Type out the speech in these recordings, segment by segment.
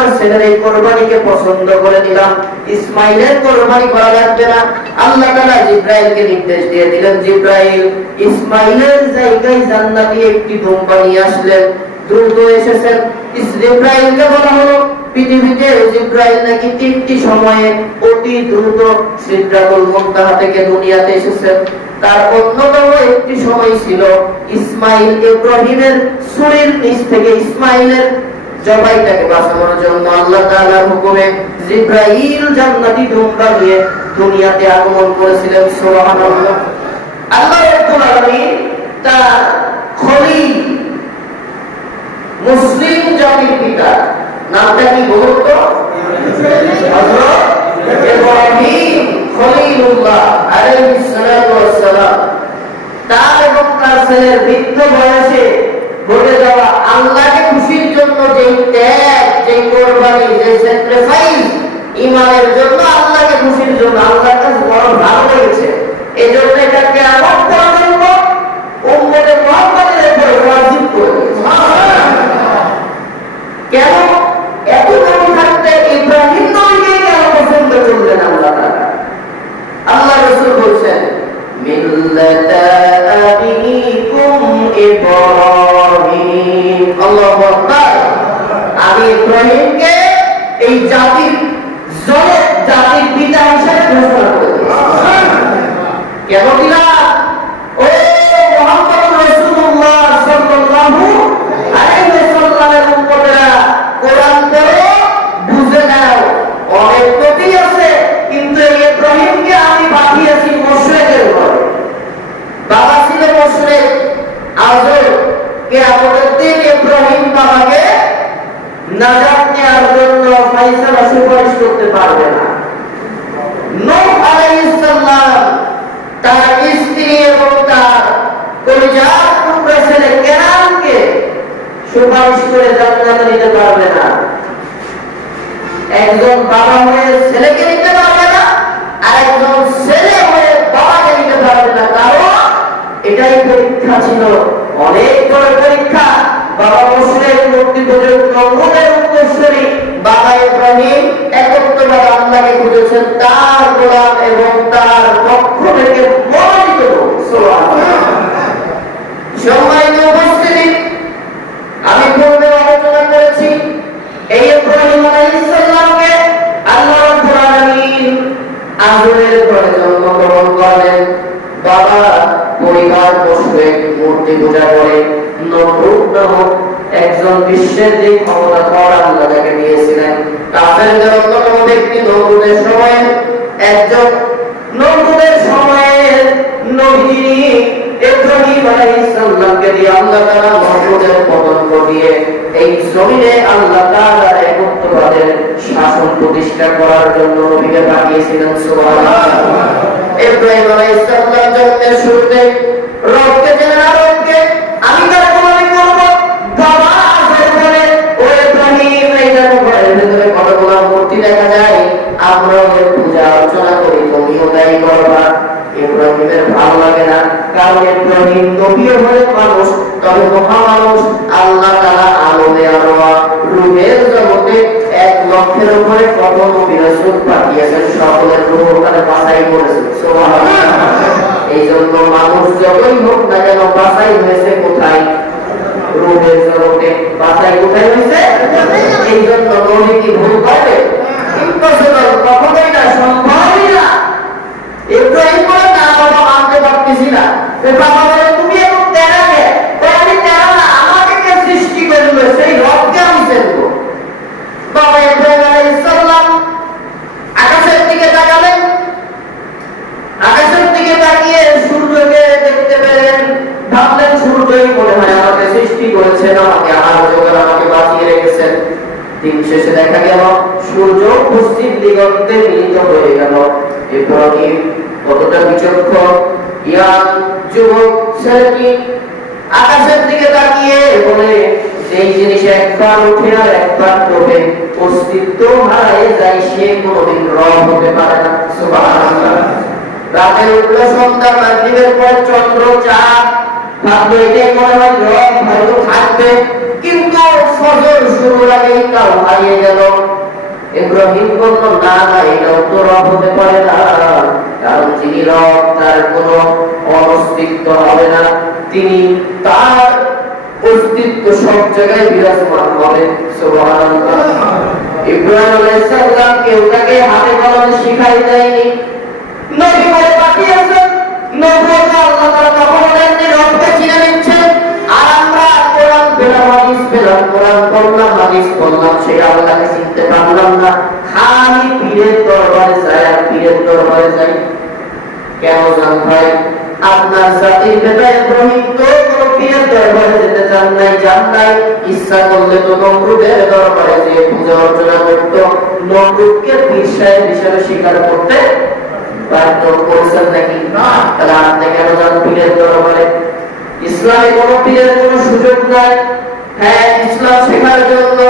আমার ছেলের এই কোরবানিকে পছন্দ করে নিলাম, ইসমাইলের কোরবানি করা লাগবে না। আল্লাহ তাআলা জিবরাইলকে নির্দেশ দিয়ে দিলেন, জিবরাইল ইসমাইলের জায়গায় জান্নাতি একটি দুম্বা নিয়ে আসলেন। দ্রুত এসেছেন। জিবরাইলকে বলা হলো, পৃথিবীতে জিবরাইল নাকি 3টি সময়ে অতি দ্রুত সিদরাতুল মুনতাহা থেকে দুনিয়াতে এসেছেন। তার অন্যতম একটি সময় ছিল ইসমাইল ইব্রাহিমের ছুরির নিচ থেকে ইসমাইলের জবাইটাকে বাঁচানোর জন্য আল্লাহ তাআলার হুকুমে জিবরাইল জান্নাতি দুম্বা নিয়ে দুনিয়াতে আগমন করেছিলেন। সুবহানাল্লাহ। আল্লাহ রাব্বুল আলামিন তার খলিল মুসলিম জাতির পিতা, নামটা কি বলুন তো? হযরত ইব্রাহিম খলিলুল্লাহ আলাইহিস সালাতু ওয়াস সালাম। তার এবং তার ছেলের বৃদ্ধ বয়সে ঘটে যাওয়া আল্লাহকে খুশির জন্য যে ত্যাগ, যে কোরবানি, যে স্যাক্রিফাইস, ঈমানের জন্য, আল্লাহকে খুশির জন্য আল্লাহর কাছে বড় ভালো লেগেছে। এজন্য এটাকে আমার পর্যন্ত উম্মতে মুহাম্মাদের উপর ওয়াজিব করে দিয়েছে। কেন? এত বড় থাকতে ইব্রাহিম নবীকে কেন পছন্দ করলেন আল্লাহ তাআলা? আল্লাহ রাসূল বলেন, মিল্লাতা আবিকুম ইব্রাহিম। আল্লাহু আকবার। আমি ইব্রাহিমকে এই জাতির জাতির পিতা হিসেবে ঘোষণা করে দিয়েছি। কেন দিলাম? ও মুহাম্মদুর রাসূলুল্লাহ সাল্লাল্লাহু আলাইহি ওয়াসাল্লামের উম্মতেরা, কোরআন পড়ো, বুঝে নাও। অনেক নবী আছে, কিন্তু ইব্রাহিমকে আমি পাঠিয়েছি মুশরিকদের ঘরে। বাবা ছিল মুশরিক, আজও কিয়ামতের দিন ইব্রাহিম বাবাকে নাজাত নেওয়ার জন্য ফয়সালা সুপারিশ করতে পারবে না। নূহ আলাইহিস সালাম তার স্ত্রী এবং তার কলিজার টুকরা ছেলে কেনানকে সুপারিশ করে জান্নাতে নিতে পারবে না। একজন বাবা হয়ে ছেলেকে নিতে পারবে না, আর একজন ছেলে হয়ে বাবাকে নিতে পারবে না। কারণ এটাই পরীক্ষা ছিল, অনেক বড় পরীক্ষা। বাবা মুশরিক, মূর্তি পূজক, নমরুদের উত্তরসূরি বাবা ইব্রাহিম একত্ববাদ আল্লাহকে খুঁজেছেন, তার গোলাম এবং তার পক্ষ থেকে মনোনীত লোক। সুবহানাল্লাহ। সম্মানিত উপস্থিতি, আমি পূর্বে আলোচনা করেছি, এই ইব্রাহিম আলাইহিস সালামকে আল্লাহ রাব্বুল আলামিন আজরের ঘরে জন্মগ্রহণ করালেন। বাবা পরিবার মুশরিক, মূর্তি পূজা করে। নমরুদ নামক একজন বিশ্বের যে ক্ষমতাধর আল্লাহ তাকে দিয়েছিলেন, কাফেরদের অন্যতম ব্যক্তি নমরুদের সময়ের একজন, নমরুদের সময়ের নবী ইব্রাহিম আলাইহিস সালামকে দিয়ে আল্লাহ তাআলা নমরুদের পতন ঘটিয়ে এই জমিনে আল্লাহ তাআলার একত্ববাদের শাসন প্রতিষ্ঠা করার জন্য নবীকে পাঠিয়েছিলেন। সুবহানাল্লাহ। ইব্রাহিম আলাইহিস সালাম জন্মের শুরুতে রবকে চেনেন, রবকে আমি কার গোলামি করব? বাবা বলে, ও ইব্রাহিম, এই দেখো ঘরের ভিতরে কতগুলো মূর্তি দেখা যায়, আমরা ওদের পূজা অর্চনা করি, তুমিও তাই করবা। ইব্রাহিমের ভালো লাগে না, কারণ ইব্রাহিম নবীও হয়ে মানুষ, তবে মহামানুষ। আল্লাহ তাআলা আলমে আরওয়া রূহের জগতে 1 লক্ষের উপরে কত নবী রাসূল পাঠিয়েছেন, সকলের রূহ ওখানে বাছাই করেছেন। সুবহানাল্লাহ। এই জন্য মানুষ যতই হোক না কেন, বাছাই হয়েছে কোথায়? রূহের জগতে। বাছাই কোথায় হয়েছে? এই জন্য নবী কি ভুল করবে? ইম্পসিবল, কখনোই না, সম্ভবই না। ইব্রাহিম বলে, না বাবা, মানতে পারতেছি না। বাবা বলে, তুমি এখন তেরা কে? আমি তেরা না, আমাকে কে সৃষ্টি করলো, সেই রবকে আমি চেনবো। বাবা ইব্রাহিম আলাইহিস সালাম আকাশের দিকে তাকালেন। আকাশের দিকে তাকিয়ে সূর্যকে দেখতে পেলেন। ভাবলেন, সূর্যই মনে হয় আমাকে সৃষ্টি করেছেন, আমাকে আহার জোগাড়, আমাকে বাঁচিয়ে রেখেছেন। দিন শেষে দেখা গেল সূর্য পশ্চিম দিগন্তে মিলিত হয়ে গেল। ইব্রাহিম কতটা বিচক্ষণ, ইয়ান যুবক ছেলেটি আকাশের দিকে তাকিয়ে বলে, যেই জিনিস একবার উঠে আর একবার ডোবে, অস্তিত্ব হারায় যায়, সে কোনোদিন রব হতে পারে না। সুবহানাল্লাহ। রাতে উঠলো সন্ধ্যা, মাগরিবের পর চন্দ্র, চাঁদ, ভাবলো এটাই মনে হয় রব হয়তো থাকবে, কিন্তু ফজর শুরুর আগেই তাও হারিয়ে গেল। ইব্রাহিম বলল, না না, এটাও তো রব হতে পারে না, কারণ যিনি রব তার কোনো অস্তিত্ব হবে না, তিনি তার অস্তিত্ব সব জায়গায় বিরাজমান হবে। সুবহানাল্লাহ। ইব্রাহিম আলাইহিস সালাম কেউ তাকে হাতে কলমে শিখাই দেয়নি, নবী বলে পাঠিয়েছেন, নবুয়ত আল্লাহ তাআলা কখনো দেননি, রবকে চিনে নিচ্ছেন। আর আমরা কোরআন পেলাম, হাদিস পেলাম, কোরআন পড়লাম, হাদিস পড়লাম, সেই আল্লাহকে চিনতে পারলাম না, খালি পীরের দরবারে যাই আর পীরের দরবারে যাই। কেন জান ভাই? আপনার জাতির পিতা ইব্রাহিম তো কোনো পীরের দরবারে যেতে চান নাই, যান নাই, ইচ্ছা করলে তো নমরুদের দরবারে যে পূজা অর্চনা করত, নমরুদকে পীর সাহেব হিসেবে স্বীকার করতে বাধ্য করেছেন নাকি? তাহলে আপনি কেন যান পীরের দরবারে? ইসলামে কোনো পীরের কোনো সুযোগ নাই। হ্যাঁ, ইসলাম শেখার জন্য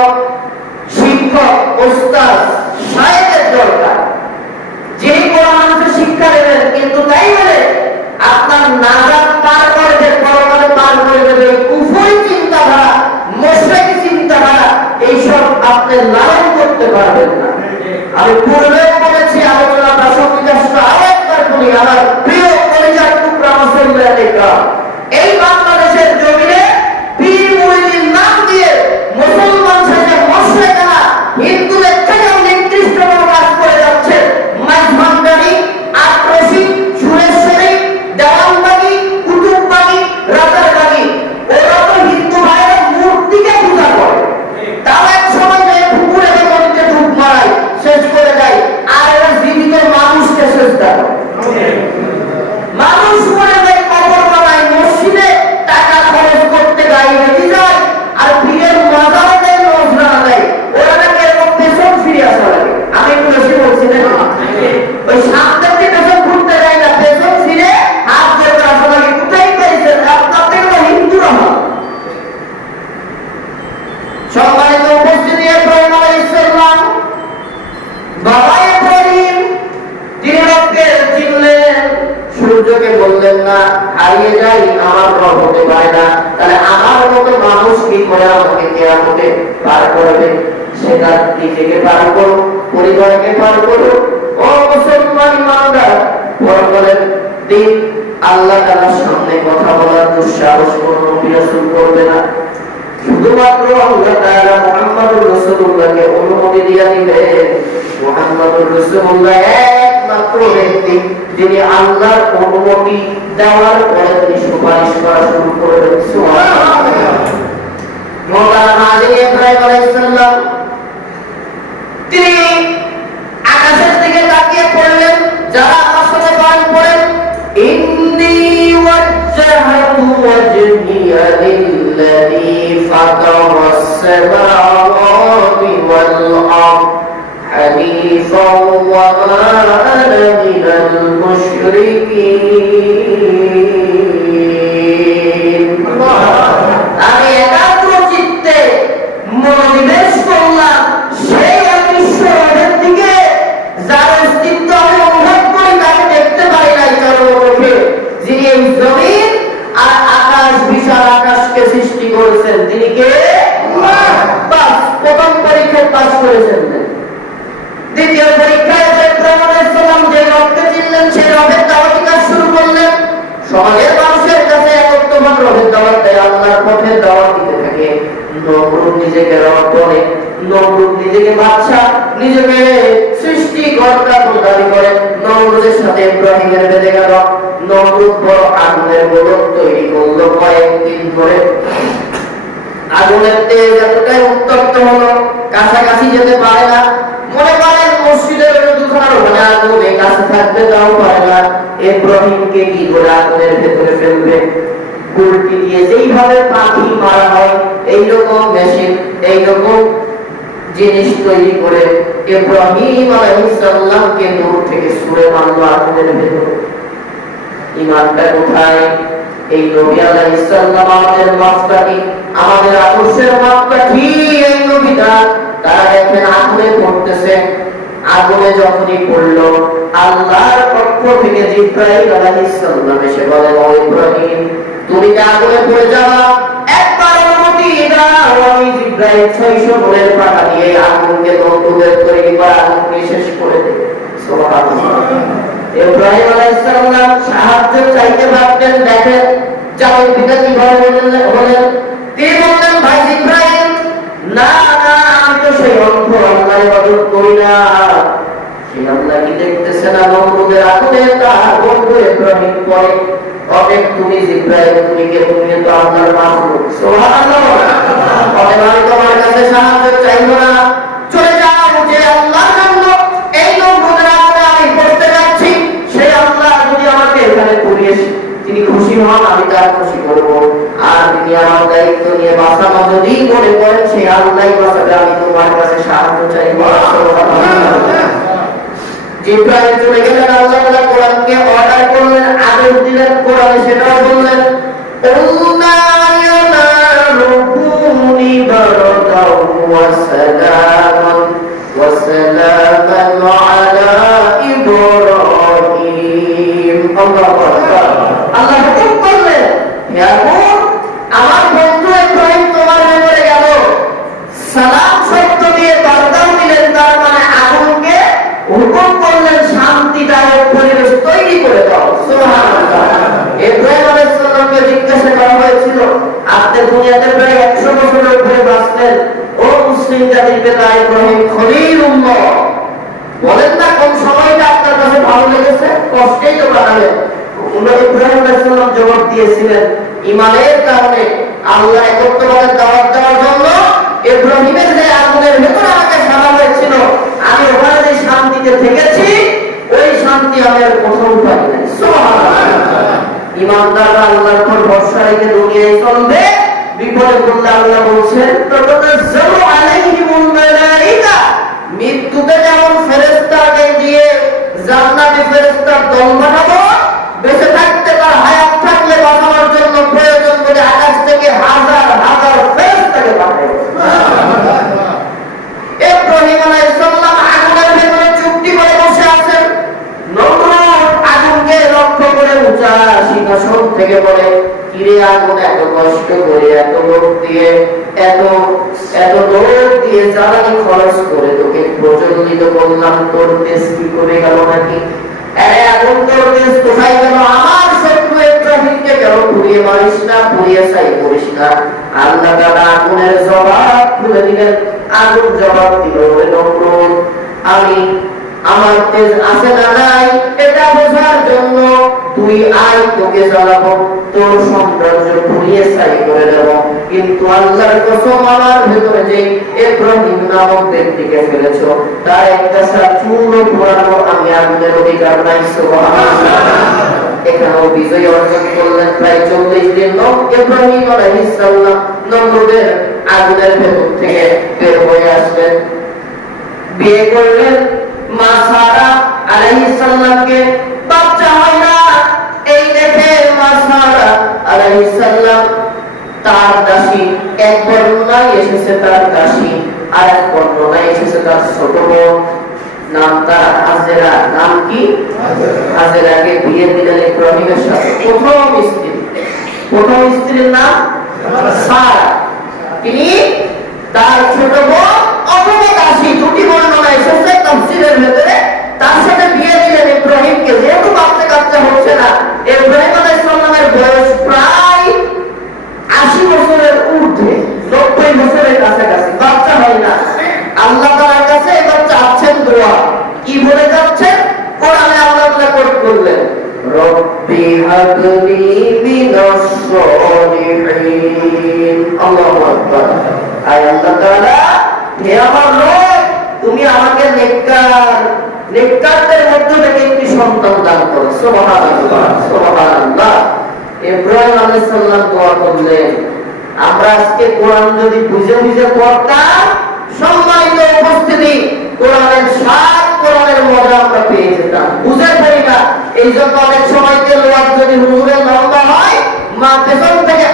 শিক্ষক, ওস্তাদ, শায়েখের দরকার, যিনি কোনো মানুষের শিক্ষা দেবেন, কিন্তু তাই বলে আপনার নাজাত পার করে দেবে, পরকালে পার করে দেবে কুফরি চিন্তাধারা, মুশরিকি চিন্তাধারা, এইসব আপনি লালন করতে পারবেন না। আমি পূর্বে বলেছি, আলোচনা প্রাসঙ্গিক আসলে আরেকবার বলি, আমার প্রিয় কলিজার টুকরা মুসলমানেরা, এই বাংলাদেশের জমিনে পীর মুরিদের নাম দিয়ে মুসলমান শেষে মুশরিকরা হিন্দুদের থেকেও নিকৃষ্ট কাজ করে যাচ্ছে। মাঝভান্ডারি, আক্রোশী, সুরেশ্বরী, দেওয়ানবাগী, কুতুববাগী, রাজারবাগী, ওরা তো হিন্দু ভাইয়ের মূর্তিকে পূজা করে, তাও এক সময় যে পুকুরে নদীতে ডুব মারায়, শেষ করে দেয়, আর এরা জীবিত মানুষকে সেজদা করে। মানুষ মরে যায়, কবর বানায়, মসজিদে টাকা খরচ করতে গায়ে বেঁধে যায়, আর পীরের মাজারে দেয়, নজরানা দেয়, ওরা নাকি এরকম পেছন ফিরে আসা লাগে। আমি একটু বেশি বলছি না? ওই সামনে পেছন ঘুরতে যায় না, পেছন ফিরে হাত দিয়ে আসা লাগে। কোথায় পেয়েছেন আপনার থেকে? হিন্দুরা হয়। সম্মানিত উপস্থিতি, ইব্রাহিম আলাইহিস সালাম, বাবা ইব্রাহিম, তিনি রবকে চিনলেন, সূর্যকে বললেন না হারিয়ে যাই, আমার রব হতে পারে না, তাহলে আমার মতো মানুষ কি করে আমাকে কিয়ামতে পার করবে? সেটা নিজেকে পার করো, পরিবারকে পার করো। ও মুসলমান ইমানদার, পরকালের দিন আল্লাহ তাআলার সামনে কথা বলার দুঃসাহস কোনো নবী রাসূল করবে না। শুধুমাত্র আল্লাহ তাআলা মুহাম্মদুর রাসূলুল্লাহকে অনুমতি দিয়ে দিবেন। মুহাম্মদুর রাসূলুল্লাহ একমাত্র ব্যক্তি যিনি আল্লাহর অনুমতি দেওয়ার পরে তিনি সুপারিশ করা শুরু করবেন। সুবহানাল্লাহ। মওলানা হাজী ইব্রাহিম আলাইহিস সালাম তিনি আকাশের দিকে তাকিয়ে পড়লেন। যারা আমার সাথে পাঠ পড়েন, ইন্নী ওয়াজ্জাহতু ওয়াজহিয়া লিল্লাযী ফাতারাস সামাওয়াতি ওয়াল আরদ হানিফাও ওয়া মা আনা মিনাল মুশরিকিন। আমি একাগ্র চিত্তে মনোনিবেশ করলাম সেই ঈশ্বরের দিকে, যার অস্তিত্ব আমি অনুভব করি, তাকে দেখতে পারি নাই কারো মুখে, যিনি এই জমিন আর আকাশ, বিশাল আকাশকে সৃষ্টি করেছেন, তিনি কে? বাস, প্রথম পরীক্ষায় পাস করেছেন। দ্বিতীয় পরীক্ষায় ইব্রাহিম আলাইহিস সালাম যে রবকে চিনলেন, সেই রবের দাওয়াতি কাজ শুরু করলেন। সমাজের মানুষের কাছে একত্ববাদ রবের দাওয়াত দেয়, আল্লাহর পথে দাওয়াত দিতে থাকে। নমরুদ নিজেকে রব বলে, নমরুদ নিজেকে বাদশা, নিজেকে সৃষ্টিকর্তা দাবি করে। নমরুদের সাথে ইব্রাহিমের বেঁধে গেল। নমরুদ বড় আগুনের গোলক তৈরি করলো কয়েকদিন ধরে। আগুনের তেজ এতটাই উত্তপ্ত হলো, কাছাকাছি যেতে পারে না। মনে করেন মসজিদের দুখানার ওখানে আগুন, এই কাছে থাকতে তাও পারে না। ইব্রাহিমকে কি করে আগুনের ভেতরে ফেলবে? গুলটি দিয়ে যেইভাবে পাখি মারা হয়, এইরকম মেশিন, এইরকম জিনিস তৈরি করে ইব্রাহিম আলাইহিস সালামকে দূর থেকে ছুঁড়ে মারলো আগুনের ভেতরে। ইমানটা কোথায়? এই নবী আলাইহিস সালাম আমাদের মাপকাঠি, আমাদের আদর্শের মাপকাঠি এই নবীটা। তারা দেখেন আগুনে পড়তেছে, আগুনে যখনই পড়লো, আল্লাহর পক্ষ থেকে জিবরাইল আলাইহিস সালাম এসে বলেন, ও ইব্রাহিম, তুমি কি আগুনে পড়ে যাবা? একবার অনুমতি দাও, আমি জিব্রাইল 600 বলের পাটা দিয়ে আগুনকে নমরুদের তৈরি করা আগুনকে শেষ করে দেব। সুবহানাল্লাহ। ইব্রাহিম আলাইহিস সালাম সাহায্য চাইতে পারতেন, দেখেন জাতির পিতা কিভাবে বলেন। তিনি বললেন, ভাই ইব্রাহিম, না না, আমি তো সেই অন্ধ, আল্লাহর ইবাদত করি না। সেই আল্লাহ কি দেখতেছে না নমরুদের আগুনে তার বন্ধু ইব্রাহিম পড়ে? অনেক তুমি জিব্রাইল, তুমি কে? তুমি তো আল্লাহর মাখলুক। সুবহানাল্লাহ। আমি তোমার কাছে সাহায্য চাইবো না, চলে যাও, যে আল্লাহর জন্য এই নমরুদের আগুনে আমি পড়তে যাচ্ছি, সেই আল্লাহ যদি আমাকে এখানে পুড়িয়ে তিনি খুশি হন, আমি তার খুশি করব। আর তিনি আমার দায়িত্ব নিয়ে বাঁচানো যদি মনে করেন, সেই আল্লাহই বাঁচাবে, আমি তোমার কাছে সাহায্য চাইবো। জিব্রাইল চলে গেলেন, আল্লাহ তাআলা কোরআনকে অর্ডার করলেন, আদেশ দিলেন, কোরআনে সেটাও বললেন, উল্লা ইয়ানারুকুনি বারাকাউ ওয়া সালামান আলা ইব্রাহিম। আল্লাহু আকবার। আল্লাহ হুকুম করলেন, হে আগুন, আমার বন্ধু ইব্রাহিম তোমার ব্যাপারে গেল, সালাম শব্দ দিয়ে বার্তা দিলেন, তার মানে আগুনকে হুকুম করলেন শান্তিদায়ক পরিবেশ তৈরি করে দাও। সুবহানাল্লাহ। ইব্রাহিম আলাইহিস সালামকে জিজ্ঞাসা করা হয়েছিল, আপনি দুনিয়াতে প্রায় 100 বছরের উপরে বাঁচলেন, ও মুসলিম জাতির পিতা ইব্রাহিম খলিলুল্লাহ, বলেন না কোন সময়টা আপনার কাছে ভালো লেগেছে? কষ্টেই তো কাটালেন। ইব্রাহিম আলাইহিস সালাম জবাব দিয়েছিলেন, ঈমানের কারণে, আল্লাহ একত্ববাদের দাওয়াত দেওয়ার জন্য ইব্রাহিমের যে আগুনের ভেতরে আমাকে ফেলা হয়েছিল, আমি ওখানে যে শান্তিতে থেকেছি, ওই শান্তি আমি আর কোথাও পাই নাই। সুবহানাল্লাহ। ঈমানদাররা আল্লাহর উপর ভরসা রেখে দুনিয়ায় চলবে, বিপদে পড়লে আল্লাহ বলছেন, তাতানাজ্জালু আলাইহিমুল মালায়েকা, মৃত্যুতে যেমন ফেরেশতাকে দিয়ে জান্নাতি ফেরেশতার দল পাঠাবো, বেঁচে থাকতে তার হায়াত থাকলে বাঁচানোর জন্য প্রয়োজন বলে আকাশ থেকে হাজার হাজার ফেরেশতাকে পাঠাবো। ইব্রাহিম আলাইহিস সালাম আগুনের ভেতরে চুপটি করে বসে আছেন। নমরুদ আগুনকে লক্ষ্য করে উঁচা সিংহাসন থেকে বলে, কিরে আগুন, এত কষ্ট করে, এত লোক দিয়ে, এত লোক দিয়ে জ্বালানি খরচ করে তোকে প্রজ্বলিত করলাম, তোর দেশ কি করে গেল নাকি? আগুন তোর দেশ কোথায় গেল? আমার শত্রু ইব্রাহিমকে কেন পুড়িয়ে মারিস না, পুড়িয়ে ছাই করিস না? আল্লাহ তাআলা আগুনের জবাব খুলে দিলেন। আগুন জবাব দিল, ওরে নমরুদ, আমি আমার তেজ আছে না নাই এটা বোঝার জন্য তুই আয়, তোকে জ্বালাবো, তোর সাম্রাজ্য পুড়িয়ে ছাই করে দেব। কিন্তু আল্লাহর কসম, আমার ভেতরে যে ইব্রাহিম নামক ব্যক্তিকে ফেলেছো, তার একটা চূর্ণ পুরানো আমি আগুনের অধিকার নাই। সুবহানাল্লাহ। এখানেও বিজয় অর্জন করলেন। প্রায় 40 দিন লোক ইব্রাহিম আলাইহিস সালাম নমরুদের আগুনের ভেতর থেকে বের হয়ে আসলেন, বিয়ে করলেন। মা সারা আলাইহিস সালামকে বাচ্চা হয় না, এই দেখে মা সারা আলাইহিস সালাম তার দাসী, এক বর্ণনায় এসেছে তার দাসী, আর এক বর্ণনায় এসেছে তার ছোট বোন, নাম তার হাজেরা। নাম কি? হাজেরাকে বিয়ে দিলেন ইব্রাহিমের সাথে। প্রথম স্ত্রীর নাম সারা, তিনি তার ছোট বোন অথবা দাসী, দুটি বর্ণনা এসেছে তাফসীরের ভেতরে, তার সাথে বিয়ে দিলেন ইব্রাহিমকে। যেহেতু বাচ্চা কাচ্চা হচ্ছে না, ইব্রাহিম আলাইহিস সালামের বয়স প্রায় 80 বছরের ঊর্ধ্বে, 90 বছরের কাছাকাছি, বাচ্চা হয় না। আল্লাহ তাআলার কাছে এবার চাচ্ছেন দোয়া, কি বলে যাচ্ছেন? কোরআনে আল্লাহ তাআলা কোট করলেন, রব্বি হাবলি মিনাস সালিহিন। আল্লাহু আকবার। আয় আল্লাহ তাআলা, হে আমার রব, তুমি আমাকে নেককারদের মধ্য থেকে একটি সন্তান দান করো। সুবহানাল্লাহ, সুবহানাল্লাহ। ইব্রাহিম আলাইহিস সালাম দোয়া করলেন। আমরা আজকে কোরআন যদি বুঝে বুঝে পড়তাম, সম্মানিত উপস্থিতি, কোরআনের স্বাদ, কোরআনের মজা আমরা পেয়ে যেতাম। বুঝে পড়ি না, এই জন্য অনেক সময় তেলাওয়াত যদি হুজুরের লম্বা হয়, মা পেছন থেকে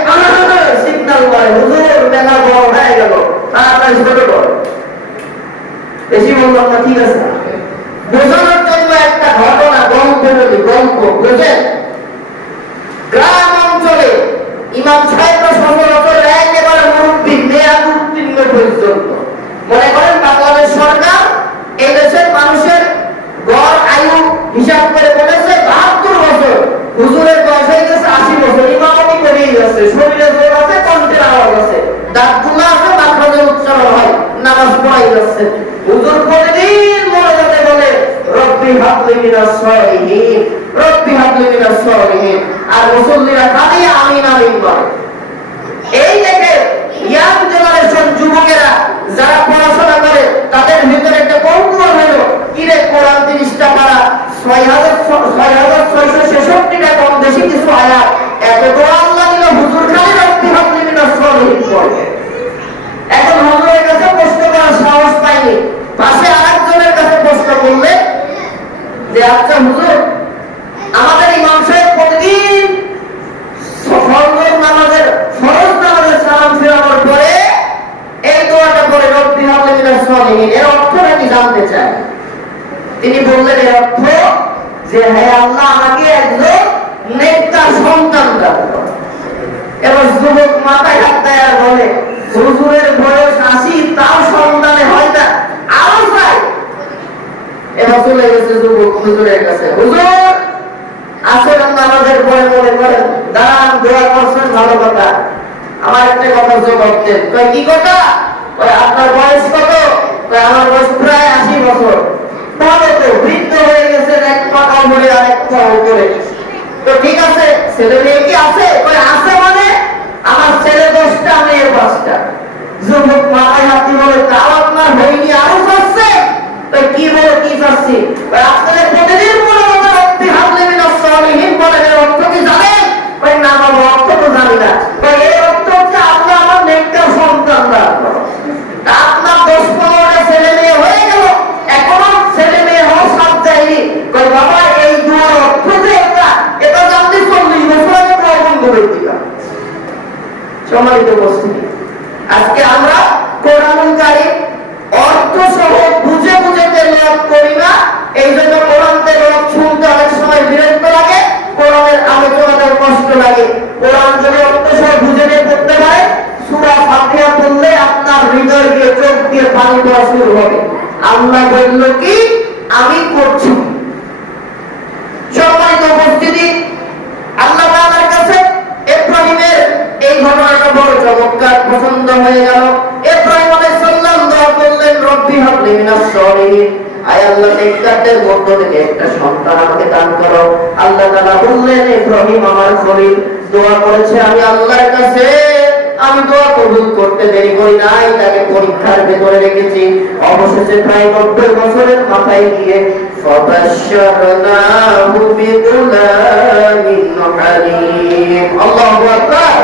সিগন্যাল করে, হুজুর মেলা বড় হয়ে গেল, তাড়াতাড়ি ছোট করো। বেশি বললাম না, ঠিক আছে? বোঝানোর জন্য একটা ঘটনা, গল্প বুঝেন। গ্রাম অঞ্চলে ইমাম সাহেবরা সচরাচর একেবারে মুরব্বী, মেয়াদু হাবলি মিনাস সালিহিন, রব্বি হাবলি মিনাস সালিহিন। আর মুসল্লিরা খালি আমিন আমিন বলে। এই দেখে ইয়াং জেনারেশন যুবকেরা যারা পড়াশোনা করে তাদের ভিতরে একটা কৌতূহল হলো, কিরে কোরআন 30টা পারা, 6666টা কম বেশি কিছু আয়াত, এত দোয়া আল্লাহ দিল, হুজুর খালি রব্বি হাবলি মিনাস সালিহিন পড়ে। এখন হুজুরের কাছে প্রশ্ন করার সাহস পাইনি, পাশে আরেকজনের কাছে প্রশ্ন করলে যে আচ্ছা হুজুর, আমাদের ইমাম সাহেব প্রতিদিন ফরজ নামাজের সালাম ফিরানোর পরে এই দোয়াটা পড়ে রব্বি হাবলি মিনাস সালিহিন, এর অর্থটা কি জানতে চায়। তিনি বললেন এর অর্থ যে হে আল্লাহ, আমাকে একজন নেককার সন্তান দান করো। এবার যুবক মাথায় হাত দেয় আর বলে, হুজুরের বয়স 80, তাও সন্তানে হয় না, আরো চাই। এবার চলে গেছে যুবক হুজুরের কাছে, হুজুর আসেন নামাজের পরে মনে করেন দান দোয়া করছেন, ভালো কথা, আমার একটা কথা জবাব দেন। কয় কি কথা? কয় আপনার বয়স কত? কয় আমার বয়স প্রায় 80 বছর। ভালো তো, বৃদ্ধ হয়ে গেছেন, এক পা উপরে আর এক পা উপরে, তো ঠিক আছে, ছেলে মেয়ে কি আছে? কয় আছে। মানে আমার ছেলে 10টা, মেয়ে 5টা। যুবক মাথায় হাতি বলে, তাও আপনার হয়নি, আরো চাচ্ছে? কি বলে কি চাচ্ছি? আপনাদের প্রতিদিন মনে মতো রব্বি হাবলি মিনাস সালিহিন বলে, এর অর্থ কি জানেন? না বাবা, অর্থ তো জানি না। এর অর্থ হচ্ছে আল্লাহ আমার নেককার সন্তান দান করো। আপনার 10-15টা ছেলে মেয়ে হয়ে গেল, এখনো ছেলে মেয়ে হওয়া সব যায়নি। বাবা এই দুয়ার অর্থ যে এটা জানতে 40 বছর আগে প্রবন্ধ করে দিলাম। সম্মানিত উপস্থিতি, আজকে আমরা কোরআনুল কারীম অর্থ সহ বুঝে বুঝে তেলাওয়াত করি না। এই জন্য কোরআন তেলাওয়াত শুনতে অনেক সময় বিরক্ত লাগে, কোরআনের আলোচনাটা কষ্ট লাগে। কোরআন যদি অর্থ সহ বুঝে নিয়ে পড়তে পারে, সূরা ফাতিহা পড়লে আপনার হৃদয় দিয়ে চোখ দিয়ে পানি পড়া শুরু হবে। আল্লাহ বলল কি, আমি করছি। সম্মানিত উপস্থিতি, আল্লাহ তাআলার কাছে ইব্রাহিমের এই ঘটনাটা বড় চমৎকার পছন্দ হয়ে গেল। ইব্রাহিম আলাইহিস সালাম দোয়া করলেন, রব্বি হাবলি মিনাস সালিহিন, আয় আল্লাহ নেককারদের মধ্য থেকে একটা সন্তান আমাকে দান করো। আল্লাহ তাআলা বললেন, ইব্রাহিম আমার খলিল দোয়া করেছে, আমি আল্লাহর কাছে আমি দোয়া কবুল করতে দেরি করি নাই, তাকে পরীক্ষার ভেতরে রেখেছি। অবশেষে প্রায় 90 বছরের মাথায় গিয়ে ফাবাশশারনাহু বিগুলামিন হালিম, আল্লাহু আকবার,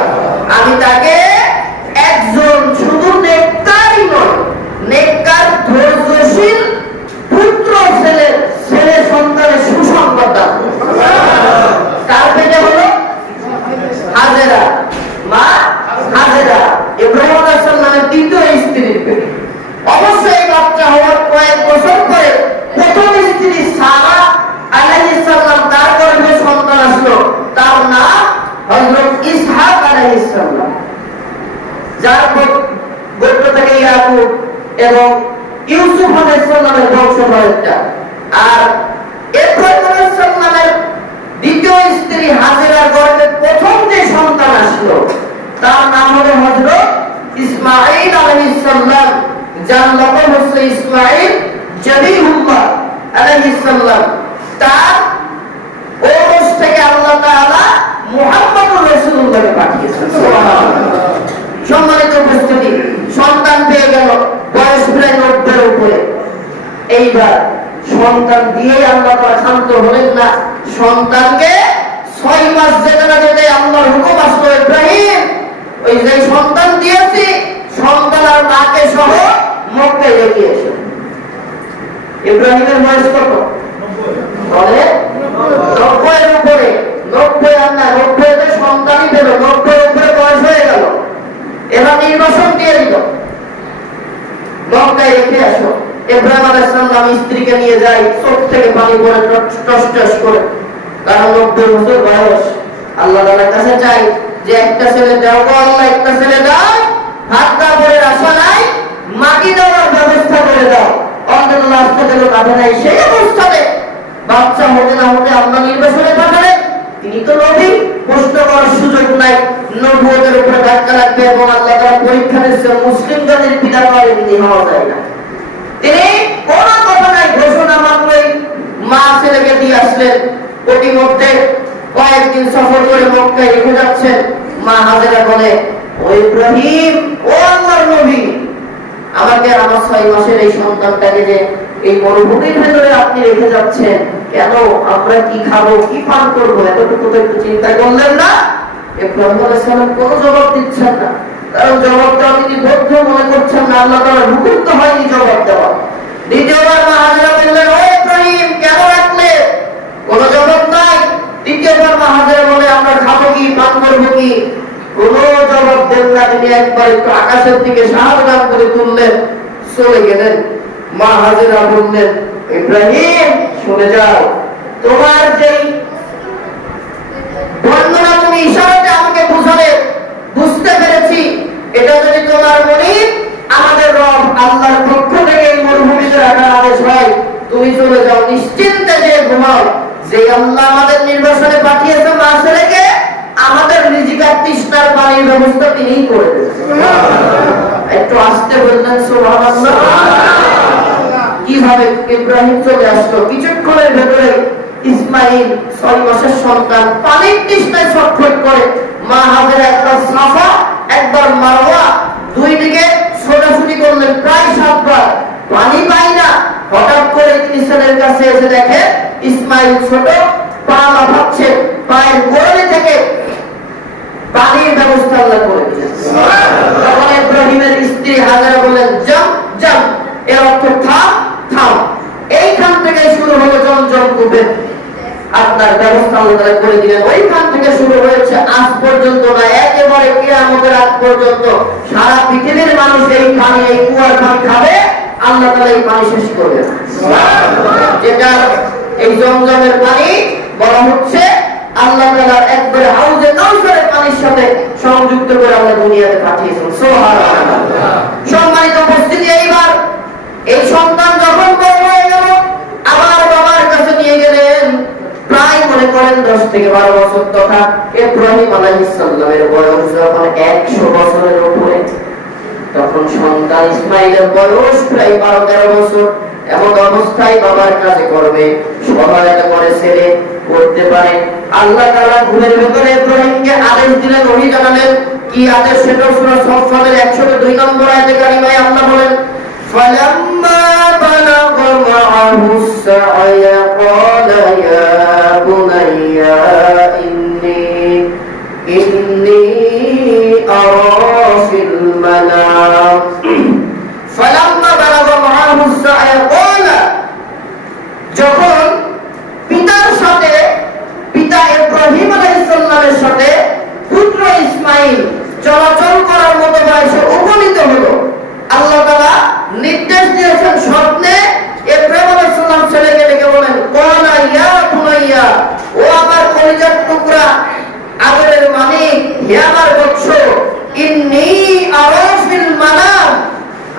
আমি তাকে একজন শুধু নেককারই নয়, নেককার ধৈর্যশীল পুত্র ছেলে সন্তানের সুসংবাদ দান। কার পেটে হলো? হাজেরা, মা হাজেরা, ইব্রাহিম আলাইহিস সালামের দ্বিতীয় স্ত্রীর পেটে। অবশ্যই বাচ্চা হওয়ার কয়েক বছর পরে প্রথম স্ত্রী সারা আলাইহিস সালাম, তার গর্ভে সন্তান আসলো, তার নাম হযরত ইসহাক আলাইহিস সালাম, যার গোত্র থেকে ইয়াকুব এবং ইউসুফ আলাইহিস সালামের বংশধরটা। আর ইব্রাহিম আলাইহিস সালামের দ্বিতীয় স্ত্রী হাজেরার গর্ভে প্রথম যে সন্তান আসলো, তার নাম হলো হযরত ইসমাঈল আলাইহিস সালাম, যার লকব হচ্ছে ইসমাঈল জবিহুল্লাহ আলাইহিস সালাম। তার ওরস থেকে আল্লাহ তাআলা মুহাম্মদুর রাসূলুল্লাহকে পাঠিয়েছেন। সুবহানাল্লাহ। সম্মানিত উপস্থিতি, সন্তান পেয়ে গেল, বয়স প্রায় 90-এর উপরে। এইবার সন্তান দিয়ে আল্লাহ তাআলা শান্ত হলেন না। সন্তানকে 6 মাস যেতে না যেতে আল্লাহর হুকুম আসলো, ইব্রাহিম ওই যে সন্তান দিয়েছি, সন্তান আর মাকে সহ মক্কায় রেখে এসো। ইব্রাহিমের বয়স কত? বলে 90-এর উপরে। 90 আর না, 90-তে সন্তানই পেল, 90-এর উপরে বয়স হয়ে গেল। এবার নির্বাসন দিয়ে দিল, মক্কায় রেখে আসো। ইব্রাহিম আলাইহিস সালাম স্ত্রীকে নিয়ে যায়, চোখ থেকে পানি পড়ে টস টস করে, কারণ 90 বছর বয়স। আল্লাহ তাআলার কাছে চাই যে একটা ছেলে দাও গো আল্লাহ, একটা ছেলে দাও, হাত কাপড়ের আশা নাই, মাটি দেওয়ার ব্যবস্থা করে দাও। অন্তত রাস্তা থেকে কাঁধে নাই, সেই অবস্থাতে বাচ্চা হতে না হতে আল্লাহ নির্বাসনে পাঠালেন। তিনি তো নবী, প্রশ্ন করার সুযোগ নাই, নবুয়তের উপরে ধাক্কা লাগবে এবং আল্লাহ তাআলা পরীক্ষা নিচ্ছে, মুসলিম জাতির পিতা মাতা এমনি হওয়া যায় না। তিনি কোন কথা নাই, ঘোষণা মাত্রই মা ছেলে যাচ্ছেন, প্রতিমধ্যে কয়েকদিন সফর করে মক্কায় রেখে যাচ্ছেন। মা হাজেরা বলে, ও ইব্রাহিম, ও আল্লাহর নবী, আমাকে আমার 6 মাসের এই সন্তানটাকে যে এই মরুভূমির ভেতরে আপনি রেখে যাচ্ছেন, কেন? আমরা কি খাবো, কি পান করবো, এতটুকু তো একটু চিন্তা করলেন না? ইব্রাহিম আলাইহিস সালাম কোনো জবাব দিচ্ছেন না, কারণ জবাব দেওয়া তিনি বদ্ধ মনে করছেন না, আল্লাহ তাআলার হুকুম তো হয়নি জবাব দেওয়া। দ্বিতীয়বার মা হাজেরা বললেন, ও ইব্রাহিম, কেন রাখলে? কোনো জবাব নাই। তৃতীয়বার মা হাজেরা বলে, আমরা খাবো কি, পান করবো কি? কোনো জবাব দেন না। তিনি একবার একটু আকাশের দিকে শাহাদাত করে তুললেন, চলে গেলেন। মা হাজেরা বললেন, ইব্রাহিম শুনে যাও, তোমার যেই বর্ণনা তুমি ইশারাতে আমাকে বুঝালে, বুঝতে পেরেছি, এটা যদি তোমার মনিব আমাদের রব আল্লাহর পক্ষ থেকে এই মরুভূমিতে রাখার আদেশ হয়, তুমি চলে যাও, নিশ্চিন্তে যে ঘুমাও। যে আল্লাহ আমাদের নির্বাসনে পাঠিয়েছে মা ছেলেকে, আমাদের রিজিকার তৃষ্ণার পানির ব্যবস্থা তিনিই করে দেবেন। একটু আসতে বললেন সুবহানাল্লাহ। কিভাবে ইব্রাহিম চলে আসলো? কিছুক্ষণের ভেতরে ইসমাইল 6 মাসের সন্তান পানির তৃষ্ণায় ছটফট করে। মা হাজেরা একবার সাফা একবার মারওয়া দুই দিকে ছোটাছুটি করলেন প্রায় 7 বার, পানি পাই না। হঠাৎ করে তিনি ছেলের কাছে এসে দেখে ইসমাইল ছোট পা লাফাচ্ছে, পায়ের গোড়ালি থেকে পানির ব্যবস্থা আল্লাহ করে দিলেন। তখন ইব্রাহিমের স্ত্রী হাজেরা বললেন, যাও যাও, এর অর্থ থাম থাম, এইখান থেকে শুরু হলো জমজম কূপের আপনার ব্যবস্থা আল্লাহ করে দিলেন। ওইখান থেকে শুরু হয়েছে আজ পর্যন্ত না, একেবারে কিয়ামতের আগ পর্যন্ত সারা পৃথিবীর মানুষ এই পানি, এই কুয়ার পানি খাবে, আল্লাহ তাআলা এই পানি শেষ করবেন। যেটা এই জমজমের পানি বলা হচ্ছে আল্লাহ তাআলা একবারে হাউজে কাউসারের পানির সাথে সংযুক্ত করে আল্লাহ দুনিয়াতে পাঠিয়েছেন। সুবহানাল্লাহ। সম্মানিত উপস্থিতি, এইবার এই সন্তান যখন বড় হয়ে গেল, আবার বাবার কাছে নিয়ে গেলেন। প্রায় মনে করেন 10 থেকে 12 বছর, তথা ইব্রাহিম আলাইহিস সালামের বয়স যখন 100 বছরের উপরে, তখন সন্তান ইসমাইলের বয়স প্রায় 12-13 বছর। এমন অবস্থায় বাবার কাছে করবে, সহায়তা করে ছেলে করতে পারে। আল্লাহ তাআলা ঘুমের ভেতরে ইব্রাহিমকে আদেশ দিলেন, ওহী জানালেন। কি আদেশ? সেটা সূরা সফফাতের 102 নম্বর আয়াতে কারিমায় আল্লাহ বলেন, ফালাম্মা বালাগা মাআহুস সা'য়া ক্বালা ইয়া বুনাইয়া ইন্নী আরা ফিল মানাম। ফালাম্মা বালাগা মাআহুস সা'য়া ক্বালা, যখন পিতার সাথে, পিতা ইব্রাহিম আলাইহিস সালামের সাথে পুত্র ইসমাইল চলাচল করার মতো বয়সে উপনীত হলো, আল্লাহ তাআলা নির্দেশ দিয়েছেন স্বপ্নে। ইব্রাহিম আলাইহিস সালাম ছেলেকে ডেকে বলেন, ক্বালা ইয়া বুনাইয়া, ও আমার কলিজার টুকরা, আদরের মানিক, হে আমার বৎস, ইন্নী আরা ফিল মানাম,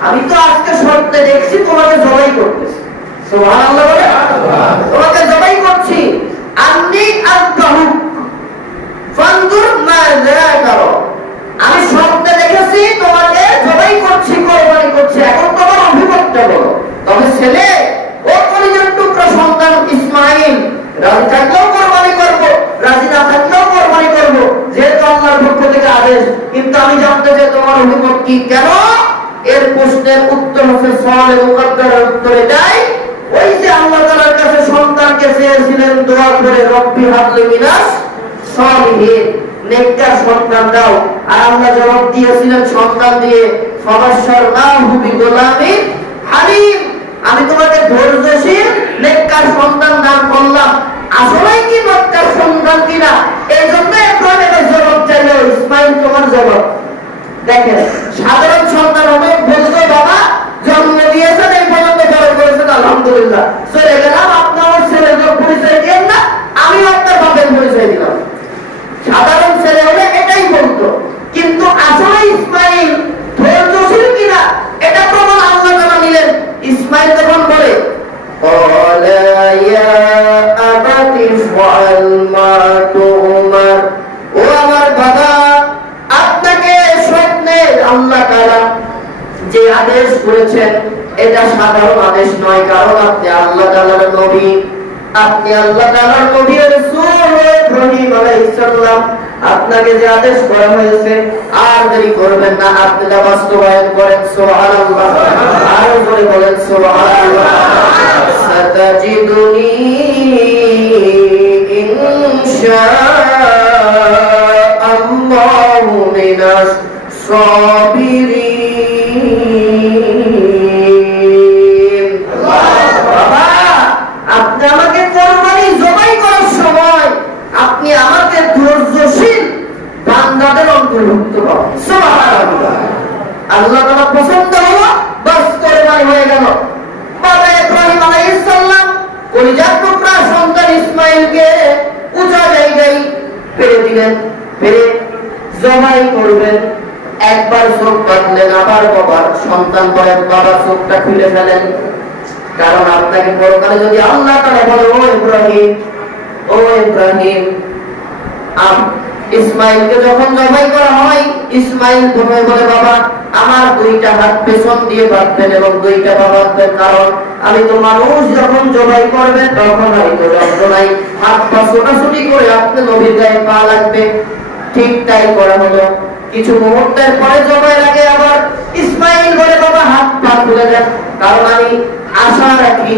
আমি তো আজকে স্বপ্নে দেখছি তোমাকে জবাই করতেছি। সুবহানাল্লাহ বলে, তোমাকে জবাই করছি। আন্নী আযবাহু ফানজুর মাযা তারা, আমি স্বপ্নে দেখেছি তোমাকে জবাই করছি, কোরবানি করছি, এখন তোমার অভিমতটা বলো। তবে ছেলে, ও কলিজার টুকরা সন্তান ইসমাইল, রাজি থাকলেও কোরবানি করব, রাজি না থাকলেও কোরবানি করব, যেহেতু আল্লাহর পক্ষ থেকে আদেশ। কিন্তু আমি জানতে চাই তোমার অভিমত কি, কেন? এর প্রশ্নের উত্তর হচ্ছে সওয়ালে মুকদ্দারের উত্তর এটাই, ওই যে আল্লাহ তাআলার কাছে সন্তানকে চেয়েছিলেন দোয়া করে, রব্বি হাবলি মিনাস সালিহিন, নেককার সন্তান দাও। আর আল্লাহ জবাব দিয়েছিলেন সন্তান দিয়ে, ফাবাশশারনাহু বিগুলামিন হালিম, আমি তোমাকে ধৈর্যশীল নেককার সন্তান দান করলাম। আসলেই কি নেককার সন্তান কিনা, এই জন্য ইব্রাহিমের জবাব চাইল, ইসমাইল তোমার জবাব। দেখেন, সাধারণ সন্তান হবে, বলতো বাবা জন্ম দিয়েছেন, এই পর্যন্ত বড় করেছেন, আলহামদুলিল্লাহ, চলে গেলাম, আপনি আমার ছেলের পরিচয় দিয়েন না, আমি আপনার বাপের পরিচয় দিলাম। সাধারণ ছেলে হলে এটাই বলতো। কিন্তু আসলে ইসমাইল ধৈর্যশীল কিনা, এটা প্রমাণ আল্লাহ তাআলা নিলেন। ইসমাইল তখন বলে, ক্বালা ইয়া আবাতি ফাআল মা তুমার, ও আমার বাবা, আপনাকে স্বপ্নে আল্লাহ তাআলা যে আদেশ করেছেন এটা সাধারণ আদেশ নয়, কারণ আপনি আল্লাহ তাআলার নবী। আপনি আল্লাহ তাআলার নবী রাসূল ইব্রাহিম আলাইহিস সালাম, আপনাকে যে আদেশ করা হয়েছে আর দেরি করবেন না, আপনি তা বাস্তবায়ন করেন। সুবহানাল্লাহ, আর জোরে বলেন সুবহানাল্লাহ। সাতাজিদুনি ইনশাআল্লাহু মিনাস সাবিরিন। বাবা, আপনি আমাকে কোরবানি জবাই করার সময় আপনি আমাকে ধৈর্যশীল বান্দাদের অন্তর্ভুক্ত করেন। সুবহানাল্লাহ। আল্লাহ তাআলা পছন্দ হলো, বাস কোরবানি হয়ে গেল। বাবা ইব্রাহিম আলাইহিস সালাম কলিজার টুকরা সন্তান ইসমাঈলকে উঁচা জায়গায় পেরে দিলেন, পেরে জবাই করবেন। একবার চোখ বাঁধলেন, আবার বাবার সন্তান বলেন বাবা চোখটা খুলে ফেলেন, কারণ আপনাকে পরকালে যদি আল্লাহ তাআলা বলে ও ইব্রাহিম, ও ইব্রাহিম, ইসমাঈলকে যখন জবাই করা হয়, ইসমাঈল প্রথমে বলে বাবা আমার দুইটা হাত পেছন দিয়ে বাঁধবেন এবং দুইটা পা বাঁধবেন, কারণ আমি তো মানুষ যখন জবাই করবেন তখন হয়তো যন্ত্রণায় হাত পা ছোটাছুটি করে আপনি নবীর গায়ে পা লাগবে। ঠিক তাই করা হলো। কিছু মুহূর্তের পরে জবাইয়ের আগে আবার ইসমাঈল বলে বাবা হাত পা খুলে দেন, কারণ আমি আশা রাখি,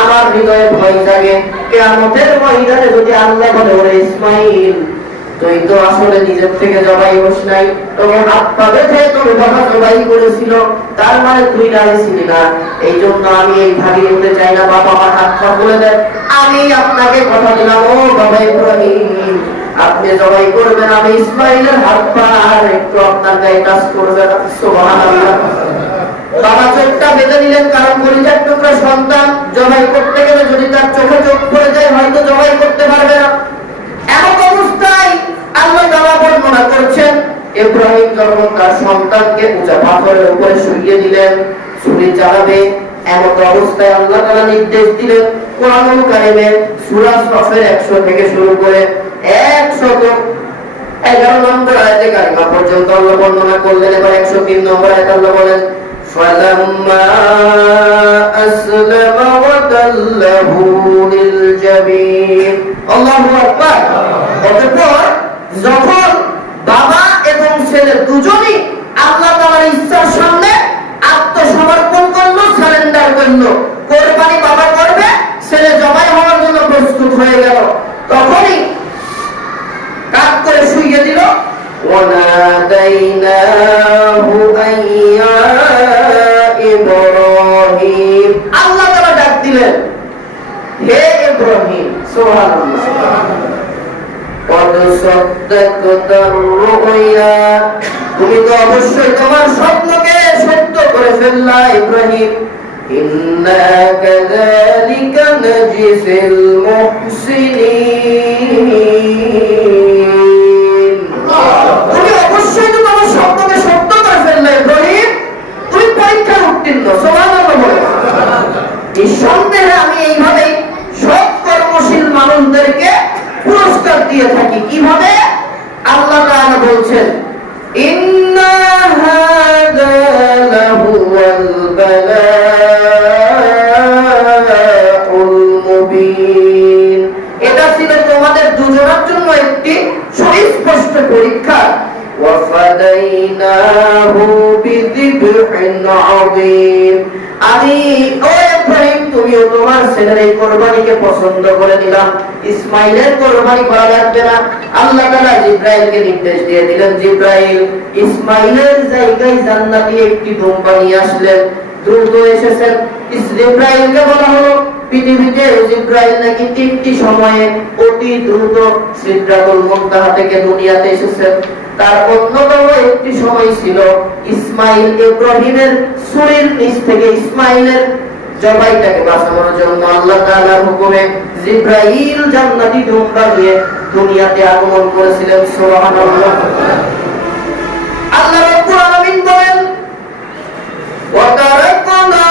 আমার হৃদয়ে ভয় জাগে কিয়ামতের ময়দানে যদি আল্লাহ বলে ওরে ইসমাঈল তুই তো আসলে নিজের থেকে জবাই হোস নাই, তবে হাত পা বেঁধে তোর বাবা জবাই করেছিল, তার মানে তুই রাজি ছিলি না, এই জন্য আমি এই ভাগি হতে চাই না, বাবা আমার হাত পা খুলে দেন। আমি আপনাকে কথা দিলাম ও বাবা ইব্রাহিম, আপনি জবাই করবেন, আমি ইসমাঈলের হাত পা আর একটু আপনার গায়ে টাচ করবে না। সুবহানাল্লাহ। বাবা চোখটা বেঁধে নিলেন, কারণ কলিজার টুকরা সন্তান জবাই করতে গেলে যদি তার চোখে চোখ পড়ে যায় হয়তো জবাই করতে পারবে না। এমন অবস্থায় আল্লাহ তাআলা বর্ণনা করছেন ইব্রাহিম যখন তার সন্তানকে উঁচা পাথরের উপরে শুইয়ে দিলেন, ছুরি চালাবে, এমন অবস্থায় আল্লাহ তাআলা নির্দেশ দিলেন কোরআনুল কারীমে সূরা সফের 100 থেকে শুরু করে 111 নম্বর আয়াতে কারিমা পর্যন্ত আল্লাহ বর্ণনা করলেন। এবার 103 নম্বর আয়াতে আল্লাহ বলেন فَلَمَّا أَسْلَمَ وَتَلَّهُ لِلْجَبِينِ। আল্লাহু আকবার। অতঃপর যখন বাবা এবং ছেলে দুজনই আল্লাহ তাআলার ইচ্ছার সামনে আত্মসমর্পণ করলো, সারেন্ডার করলো, কোরবানি বাবা করবে, ছেলে জবাই হওয়ার জন্য প্রস্তুত হয়ে গেল, তখনই কাট করে শুইয়ে দিল। ওয়ানাদাইনাহু আইয়া ইব্রাহিম, আল্লাহ তাআলা ডাক দিলেন হে ইব্রাহিম। সুবহানাল্লাহ। قد صدقت الرؤيا, তুমি তো অবশ্যই তোমার স্বপ্নকে সত্য করে ফেললা ইব্রাহিম। ইন্না কাযালিকা নাজিসিল মুহসিনিন, তুমি অবশ্যই তোমার স্বপ্নকে সত্য করে ফেললা ইব্রাহিম, তুমি পরীক্ষায় উত্তীর্ণ। সুবহানাল্লাহ। নিঃসন্দেহে আমি এইভাবেই সৎ কর্মশীল মানুষদেরকে পুরস্কার দিয়ে থাকি। কিভাবে? আল্লাহ তাআলা বলছেন ইন্না হাযা লাহুয়াল বালাউল মুবিন, এটা ছিল তোমাদের দুজনের জন্য একটি সুস্পষ্ট পরীক্ষা। ওয়াফাদাইনাহু বিযিবহিন আযীম, আমি ও ইব্রাহিম তুমিও তোমার ছেলের এই কোরবানিকে পছন্দ করে নিলাম, ইসমাঈলের কোরবানি করা লাগবে না। আল্লাহ তাআলা জিবরাইলকে নির্দেশ দিয়ে দিলেন জিবরাইল ইসমাঈলের জায়গায় জান্নাতি একটি দুম্বা নিয়ে আসলেন। দ্রুত এসেছেন। জিবরাইলকে বলা হলো পৃথিবীতে জিবরাইল নাকি 3টি সময়ে অতি দ্রুত সিদরাতুল মুনতাহা থেকে দুনিয়াতে এসেছেন। তার অন্যতম একটি সময় ছিল ইসমাঈল ইব্রাহিমের ছুরির নিচ থেকে ইসমাঈলের জবাইটাকে বাঁচানোর জন্য আল্লাহ তাআলার হুকুমে জিবরাইল জান্নাতি দুম্বা নিয়ে দুনিয়াতে আগমন করেছিলেন। সুবহানাল্লাহ। আল্লাহ রাব্বুল আলামিন বলেন ওয়া তারাকনা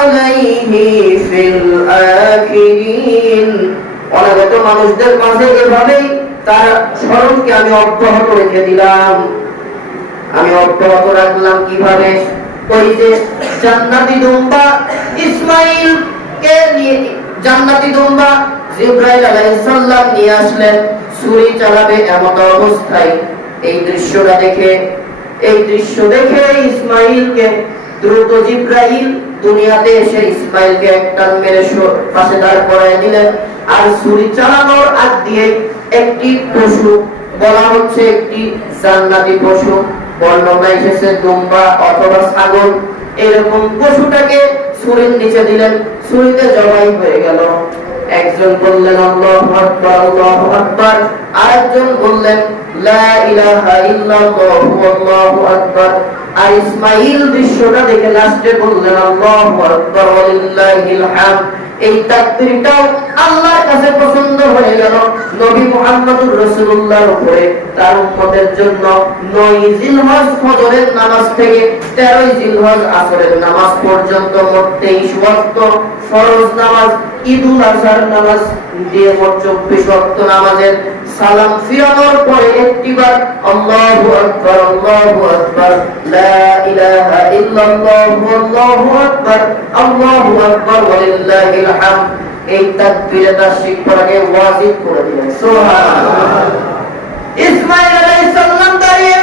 আলাইহি ফিল আখিরিন, অনাগত মানুষদের মাঝে এভাবেই তার স্মরণকে আমি অব্যাহত রেখে দিলাম। আমি অব্যাহত রাখলাম কিভাবে? ওই যে জান্নাতি দুম্বা ইসমাঈলকে নিয়ে, জান্নাতি দুম্বা জিবরাইল আলাইহিস সালাম নিয়ে আসলেন, ছুরি চালাবে এমন অবস্থায় এই দৃশ্যটা দেখে ইসমাঈলকে দ্রুত জিবরাইল দুনিয়াতে এসে ইসমাঈলকে একটা মেরে পাশে দাঁড় করায় দিলেন। আর ছুরি চালানোর আগ দিয়ে একটি পশু, বলা হচ্ছে একটি জান্নাতি পশু, বর্ণনায় এসেছে দুম্বা অথবা ছাগল, এরকম পশুটাকে ছুরির নিচে দিলেন, ছুরিতে জবাই হয়ে গেল। একজন বললেন আল্লাহু আকবার আল্লাহু আকবার, আরেকজন বললেন লা ইলাহা ইল্লাল্লাহু আল্লাহু আকবার। আর ইসমাঈল দৃশ্যটা দেখে লাস্টে বললেন আল্লাহু আকবার ওয়ালিল্লাহিল হামদ। এই তাকবীরটাও আল্লাহর কাছে পছন্দ হয়ে গেল নবী মুহাম্মদুর রাসূলুল্লাহর উপরে। তার উম্মতের জন্য 9 জিলহজ ফজরের নামাজ থেকে 13 জিলহজ আসরের নামাজ পর্যন্ত মোট 23 ওয়াক্ত ফরজ নামাজ, ঈদুল আজহার নামাজ দিয়ে মোট 24 ওয়াক্ত নামাজের সালাম ফিরানোর পরে একটিবার আল্লাহু আকবার লা ইলাহা ইল্লাল্লাহু আল্লাহু আকবার ওয়ালিল্লাহিল হামদ, এই তাকবীরে তাশরিক করাকে ওয়াজিব করে দিলেন। সুবহানাল্লাহ। ইসমাঈল আলাইহিস সালাম দাঁড়িয়ে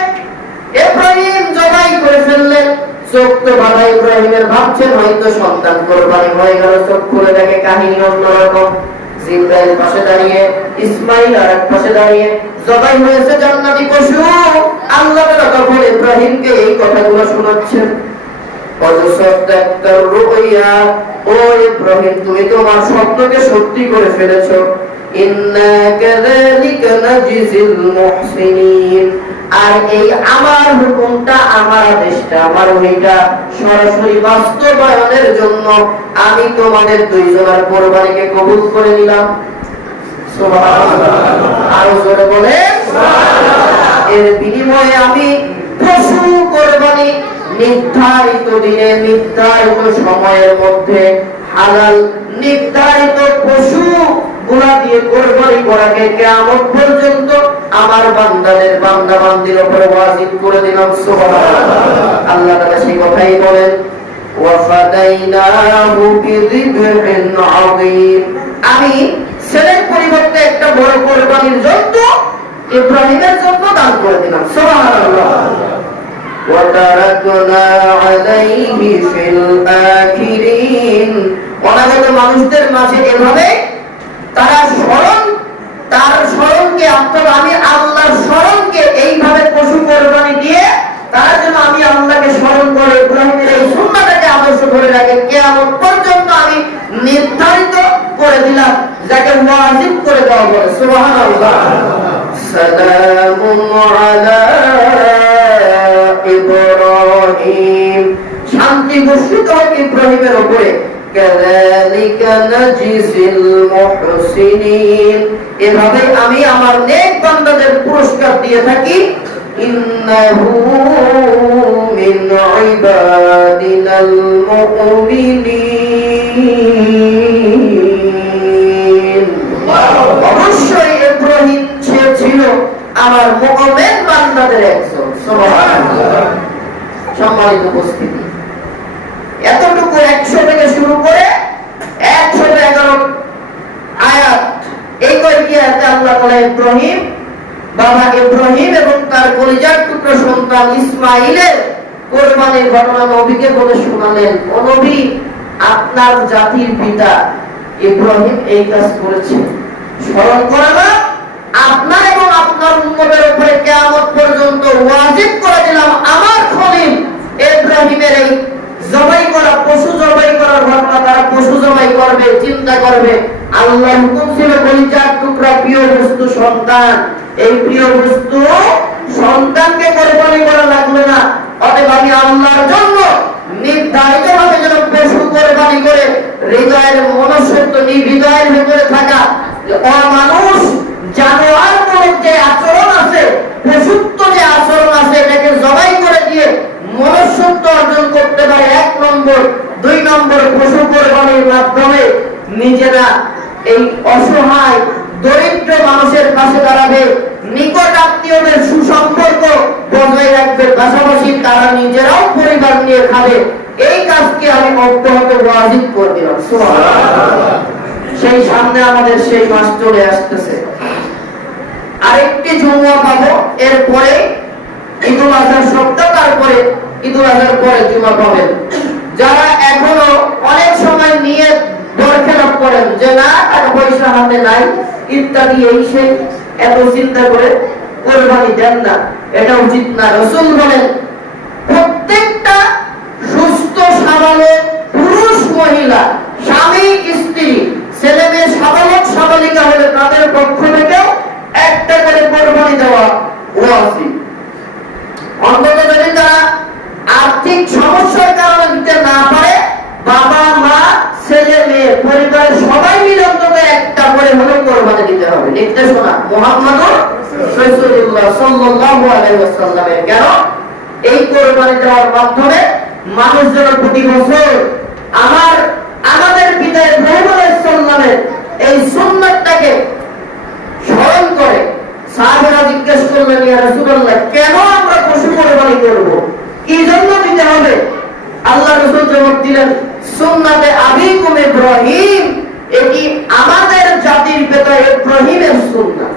ইব্রাহিম জবাই করে ফেললেন। চোখ তো বাবা ইব্রাহিমের ভাবছেন হয়তো সন্তান কুরবানি হয়ে গেল, চোখ খুলে দেখে কাহিনী অন্যরকম। জিবরাইল পাশে দাঁড়িয়ে, ইসমাঈল আর এক পাশে দাঁড়িয়ে, জবাই হয়েছে জান্নাতি পশু। আল্লাহ তাআলা তখন ইব্রাহিমকে এই কথাগুলো শোনাচ্ছেন। ওয়াসাদাক্তার রুইয়া, ও ইব্রাহিম তুমি তোমার স্বপ্নকে সত্যি করে ফেলেছো। ইন্না কাযালিকা নাজিজিল মুহসিনিন, আর এই আমার হুকুমটা, আমার আদেশটা, আমার ওইটা সরাসরি বাস্তবায়নের জন্য আমি তোমাদের দুইজনের কোরবানিকে কবুল করে নিলাম। সুবহানাল্লাহ। আরো জোরে বলে সুবহানাল্লাহ। এর বিনিময়ে আমি পশু কোরবানি নির্ধারিত দিনে নির্ধারিত সময়ের মধ্যে হালাল নির্ধারিত পশু গুলা দিয়ে কোরবানি করাকে কিয়ামত পর্যন্ত আমার বান্দাদের বান্দাবান্দির উপর ওয়াজিব করে দিলাম। সুবহানাল্লাহ। আল্লাহ তাআলা সেই কথাই বলেন ওয়াফাদাইনাহু বিযিবহিন আযীম, আমি ছেলের পরিবর্তে একটা বড় কোরবানির জন্তু ইব্রাহিমের জন্য দান করে দিলাম। সুবহানাল্লাহ। وَتَرَكْنَا عَلَيْهِ فِي الْآخِرِينَ, অনাগত মানুষদের মাঝে এভাবে তার স্মরণকে, অর্থাৎ আমি আল্লাহর স্মরণকে এইভাবে পশু কোরবানি দিয়ে তারা যেন আমি আল্লাহকে স্মরণ করে ইব্রাহিমের এই সুন্নাহটাকে আদর্শ ধরে রাখে কিয়ামত পর্যন্ত আমি নির্ধারিত করে দিলাম, যাকে ওয়াজিব করে দেওয়া বলে। সুবহানাল্লাহ। সালামুন আলা ইব্রাহিম, শান্তি বর্ষিত হোক ইব্রাহিমের উপরে। কাযালিকা নাজিজিল মুহসিনিন, এভাবে আমি আমার নেক বান্দাদের পুরস্কার দিয়ে থাকি। ইন্নাহু মিন ইবাদিনাল মুমিনিন, অবশ্যই ইব্রাহিম ছিল আমার মুমিন বান্দাদের একজন। সুবহানাল্লাহ। সম্মানিত উপস্থিতি, এতটুকু 100 থেকে শুরু করে 111 আয়াত, এই কয়েকটি আয়াতে আল্লাহ তাআলা বাবা ইব্রাহিম এবং তার কলিজার টুকরো সন্তান ইসমাঈলের কোরবানির ঘটনা নবীকে বলে শোনালেন। ও নবী, আপনার জাতির পিতা ইব্রাহিম এই কাজ করেছে, স্মরণ করা আপনার এবং আপনার উম্মতের উপরে কিয়ামত পর্যন্ত ওয়াজিব করে দিলাম আমার খলিল ইব্রাহিমের এই জবাই করা, পশু জবাই করার ঘটনা। তারা পশু জবাই করবে, চিন্তা করবে, আল্লাহর হুকুম ছিল কলিজার টুকরা প্রিয় বস্তু সন্তান, এই প্রিয় বস্তু সন্তানকে কোরবানি করা লাগবে না, অতএব আমি আল্লাহর জন্য নির্ধারিত ভাবে যেন পশু কোরবানি করে হৃদয়ের মনুষ্যত্ব হৃদয়ের ভেতরে থাকা অমানুষ জানোয়ার মনের যে আচরণ আছে, পশুত্ব যে আচরণ আছে, এটাকে জবাই করে দিয়ে মনুষ্যত্ব অর্জন করতে পারে। 1 নম্বর। 2 নম্বর, পশু কোরবানির মাধ্যমে নিজেরা এই অসহায় দরিদ্র মানুষের পাশে দাঁড়াবে, নিকট আত্মীয়দের সুসম্পর্ক বজায় রাখবে, পাশাপাশি তারা নিজেরাও পরিবার নিয়ে খাবে। এই কাজকে আমি অব্যাহত ওয়াজিব করে দিলাম। সুবহানাল্লাহ। সেই সামনে আমাদের সেই মাস চলে আসতেছে। আরেকটি জুমা পাবো, এরপরে ঈদুল আজহার সপ্তাহ, তারপরে ঈদুল আজহার পরে জুমা পাবেন। যারা এখনো অনেক সময় নিয়ে দরখেলাপ করেন যে না টাকা পয়সা হাতে নাই ইত্যাদি, এই সেই এত চিন্তা করে কোরবানি দেন না, এটা উচিত না। রাসূল বলেন প্রত্যেকটা সুস্থ সাবালক পুরুষ মহিলা, স্বামী স্ত্রী, ছেলে মেয়ে সাবালক সাবালিকা হলে তাদের পক্ষ থেকে একটা করে কোরবানি দেওয়া ওয়াজিব। অন্তত যদি তারা আর্থিক সমস্যার কারণে দিতে না পারে, বাবা মা ছেলে মেয়ে পরিবারের সবাই মিলে অন্তত একটা করে হলেও কোরবানি দিতে হবে। লিখতে শোনা মুহাম্মদুর রাসূলুল্লাহ সাল্লাল্লাহু আলাইহি ওয়াসাল্লামের। কেন? এই কোরবানি দেওয়ার মাধ্যমে মানুষ যেন প্রতি বছর আমাদের পিতা ইব্রাহিম আলাইহিস সালামের এই সুন্নাতটাকে স্মরণ করে। সাহাবারা জিজ্ঞেস করলেন, ইয়া রাসূলুল্লাহ, কেন আমরা পশু কোরবানি করব? কি জন্য দিতে হবে? আল্লাহ রাসূল জবাব দিলেন, সুন্নাতে আবিকুম ইব্রাহিম, এটি আমাদের জাতির পিতা ইব্রাহিমের সুন্নাত।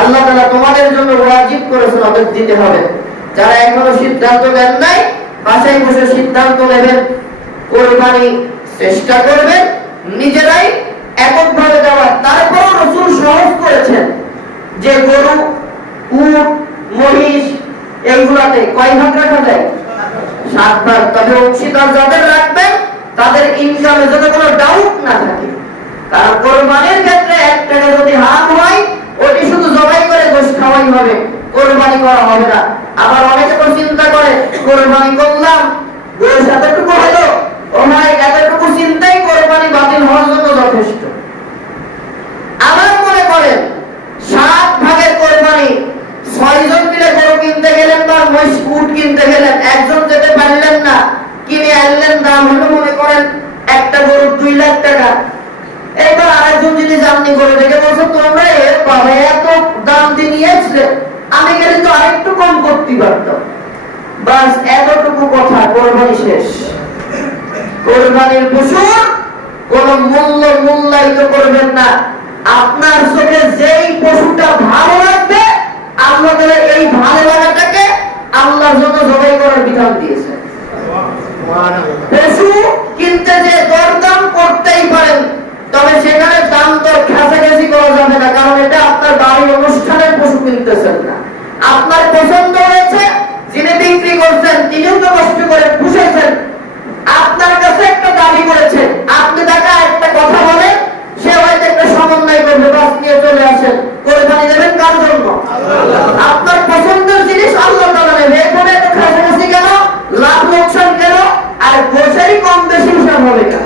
আল্লাহ তাআলা তোমাদের জন্য ওয়াজিব করেছেন, ওদের দিতে হবে। যারা এখনো সিদ্ধান্ত নেন নাই, বাসায় বসে সিদ্ধান্ত নেবেন, কোরবানি চেষ্টা করবেন নিজেরাই এককভাবে দেওয়ার। তারপর রাসূল সহজ করেছেন যে গরু, উট, মহিষ এইগুলাতে কয় ভাগ রাখা যায়? 7 ভাগ। তবে অংশীদার যাদের রাখবেন তাদের ইনকামে যাতে কোনো ডাউট না থাকে। কারণ কোরবানির ক্ষেত্রে 1 টাকা যদি হাত হয়, ওটি শুধু জবাই করে গোশত খাওয়াই হবে, কোরবানি করা হবে না। আবার অনেকে তো চিন্তা করে কোরবানি করলাম, গোশত এতটুকু হলো, ও ভাই এতটুকু চিন্তাই কোরবানি বাতিল হওয়ার জন্য যথেষ্ট। আবার মনে করেন 7 ভাগের কোরবানি, 6 জন মিলে গরু কিনতে গেলেন বা মহিষ উট কিনতে গেলেন, একজন যেতে পারলেন না, কিনে আনলেন, দাম হলো মনে করেন একটা গরু 2 লাখ টাকা। এবার আরেকজন যদি জাননি গরু দেখে বলছো, তোমরা এর বাবা এত দাম দিয়ে নিয়েছিলে, আমি গেলে তো আরেকটু কম করতে পারতাম। বাস এতটুকু কথা, কোরবানি শেষ। কোরবানির পশুর কোন মূল্যায়িত করবেন না। আপনার চোখে যেই পশুটা ভালো লাগবে, আল্লাহ তাআলা এই ভালো লাগাটাকে আল্লাহর জন্য জবাই করার বিধান দিয়েছেন। পশু কিনতে যে দরদাম করতেই পারেন, তবে সেখানে দাম দর কাছাকাছি করা যাবে না। কারণ এটা আপনার বাড়ির অনুষ্ঠানের পশু কিনতেছেন না। আপনার পছন্দ হয়েছে, যিনি বিক্রি করছেন তিনিও তো কষ্ট করে পুষেছেন, আপনার কাছে একটা দাবি করেছেন, আপনি তাকে একটা কথা বলেন, সে হয়তো একটা সমন্বয় করবে, বাস নিয়ে চলে আসেন। কোরবানি দেবেন কার জন্য? আপনার পছন্দের জিনিস আল্লাহ তাআলা নেবে। এখানে এত কাছাকাছি কেন? লাভ লোকসান কেন? আর গোশারি কম বেশি হিসাব হবে কেন?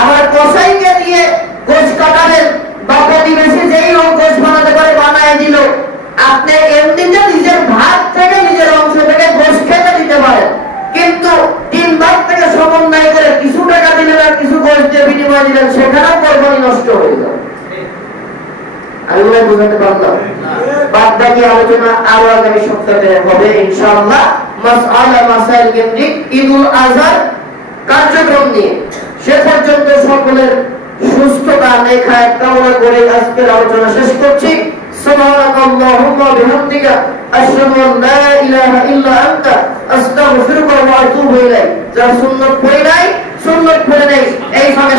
আবার কসাইকে দিয়ে গোশ কাটালেন, বা প্রতিবেশী যেই লোক গোশ বানাতে পারে বানায় দিল, আপনি এমনিতে নিজের ভাগ থেকে, নিজের অংশ থেকে গোশ খেতে দিতে পারেন, কিন্তু 3 ভাগ থেকে সমন্বয় করে কিছু টাকা দিলেন আর কিছু গোশ দিয়ে বিনিময় দিলেন, সেখানেও কোরবানি নষ্ট হয়ে যাবে। আমি মনে বুঝাতে পারলাম? বাদ বাকি আলোচনা আরো আগামী সপ্তাহে হবে ইনশাআল্লাহ, মাসআলা মাসাইল কেন্দ্রিক ঈদুল আজহার কার্যক্রম নিয়ে। সে পর্যন্ত সকলের সুস্থতা নেখায় কামনা করে আজকের আলোচনা শেষ করছি। সুবহানাকাল্লাহুম্মা ওয়া বিহামদিকা, আশহাদু আন লা ইলাহা ইল্লা আনতা, আস্তাগফিরুকা ওয়া আতুবু ইলাইক। যারা সুন্নাত পড়ে নাই, সুন্নাত পড়ে নেই, এই ফাঁকে